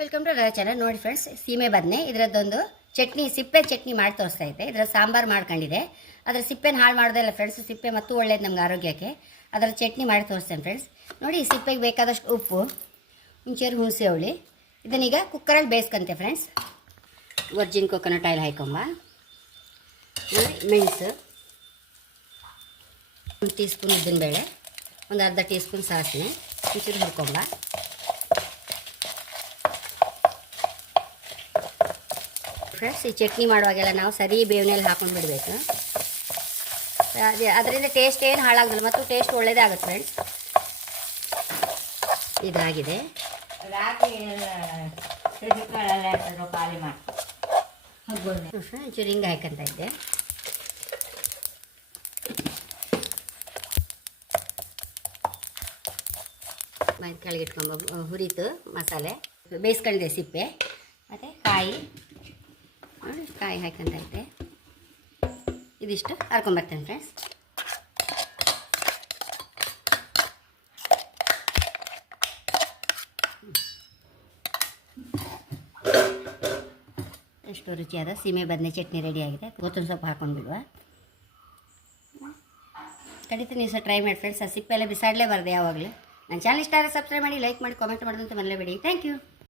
Welcome to ನನ್ನ channel ನೋಡಿ friends ಸೀಮೆ ಬದನೆ. ಇದರದ್ದೊಂದು ಚಟ್ನಿ, ಸಿಪ್ಪೆ ಚಟ್ನಿ ಮಾಡಿ ತೋರಿಸ್ತಾ ಇದ್ದೆ ಇದರ ಸಾಂಬಾರು ಮಾಡ್ಕೊಂಡಿದೆ. ಅದರ ಸಿಪ್ಪೆನ ಹಾಳು ಮಾಡೋದಿಲ್ಲ ಫ್ರೆಂಡ್ಸ್ ಸಿಪ್ಪೆ ಮತ್ತು ಒಳ್ಳೇದು ನಮ್ಗೆ ಆರೋಗ್ಯಕ್ಕೆ. ಅದರ ಚಟ್ನಿ ಮಾಡಿ ತೋರಿಸ್ತೇನೆ ಫ್ರೆಂಡ್ಸ್ ನೋಡಿ ಸಿಪ್ಪೆಗೆ ಬೇಕಾದಷ್ಟು ಉಪ್ಪು ಹುಂಚೇರು ಹುಣಸೆ ಹುಳಿ ಇದನ್ನೀಗ ಕುಕ್ಕರಲ್ಲಿ ಬೇಯಿಸ್ಕೊಂತೆ ಫ್ರೆಂಡ್ಸ್ ವರ್ಜಿನ್ ಕೊಕೊನಟ್ ಆಯಿಲ್ ಹಾಕೊಂಬ ಮೆಣಸು. ಒಂದು ಟೀ ಸ್ಪೂನ್ ಉದ್ದಿನಬೇಳೆ. ಒಂದು ಅರ್ಧ ಟೀ ಸ್ಪೂನ್ ಸಾಸಿವೆ. ಹುಂಚೂರು ಹುರ್ಕೊಂಬ. ಫ್ರೆಂಡ್ಸ್ ಈ ಚಟ್ನಿ ಮಾಡುವಾಗೆಲ್ಲ ನಾವು ಸರಿ ಬೇವಿನಲ್ಲಿ ಹಾಕೊಂಡು ಬಿಡಬೇಕು. ಅದೇ ಅದರಿಂದ ಟೇಸ್ಟ್ ಏನು ಹಾಳಾಗಲ್ಲ ಮತ್ತು ಟೇಸ್ಟ್ ಒಳ್ಳೇದೇ ಆಗುತ್ತೆ ಫ್ರೆಂಡ್ಸ್. ಇದಾಗಿದೆ. ಒಂಚೂರು ಹಿಂಗೆ ಹಾಕಂತ ಇದ್ದೆ. ಮೈ ಕೆಳಗೆ ಇಟ್ಕೊಂಬ ಹುರಿತು ಮಸಾಲೆ. ಬೇಯಿಸ್ಕೊಂಡಿದೆ ಸಿಪ್ಪೆ. ಮತ್ತು ಕಾಯಿ. ಕಾಯಿ ಹಾಕಂತ ಐತೆ ಇದಿಷ್ಟು ಹರ್ಕೊಂಬರ್ತೇನೆ ಫ್ರೆಂಡ್ಸ್ ಎಷ್ಟು ರುಚಿಯಾದ ಸೀಮೆ ಬದನೆ ಚಟ್ನಿ ರೆಡಿಯಾಗಿದೆ ಕೊತ್ತಂಬರಿ ಸೊಪ್ಪು ಹಾಕೊಂಡ್ಬಿಡುವ ಕಡಿತ ನೀವು ಸಹ ಟ್ರೈ ಮಾಡಿ ಫ್ರೆಂಡ್ಸ್ ಸಿಪ್ಪೆಲ್ಲ ಬಿಸಾಡಲೇಬಾರ್ದು ಯಾವಾಗಲೂ. ನನ್ನ ಚಾನಲ್ ಇಷ್ಟ ಆದರೆ ಸಬ್ಸ್ಕ್ರೈಬ್ ಮಾಡಿ ಲೈಕ್ ಮಾಡಿ ಕಾಮೆಂಟ್ ಮಾಡೋದಂತ ಮರಲೇಬೇಡಿ. Thank you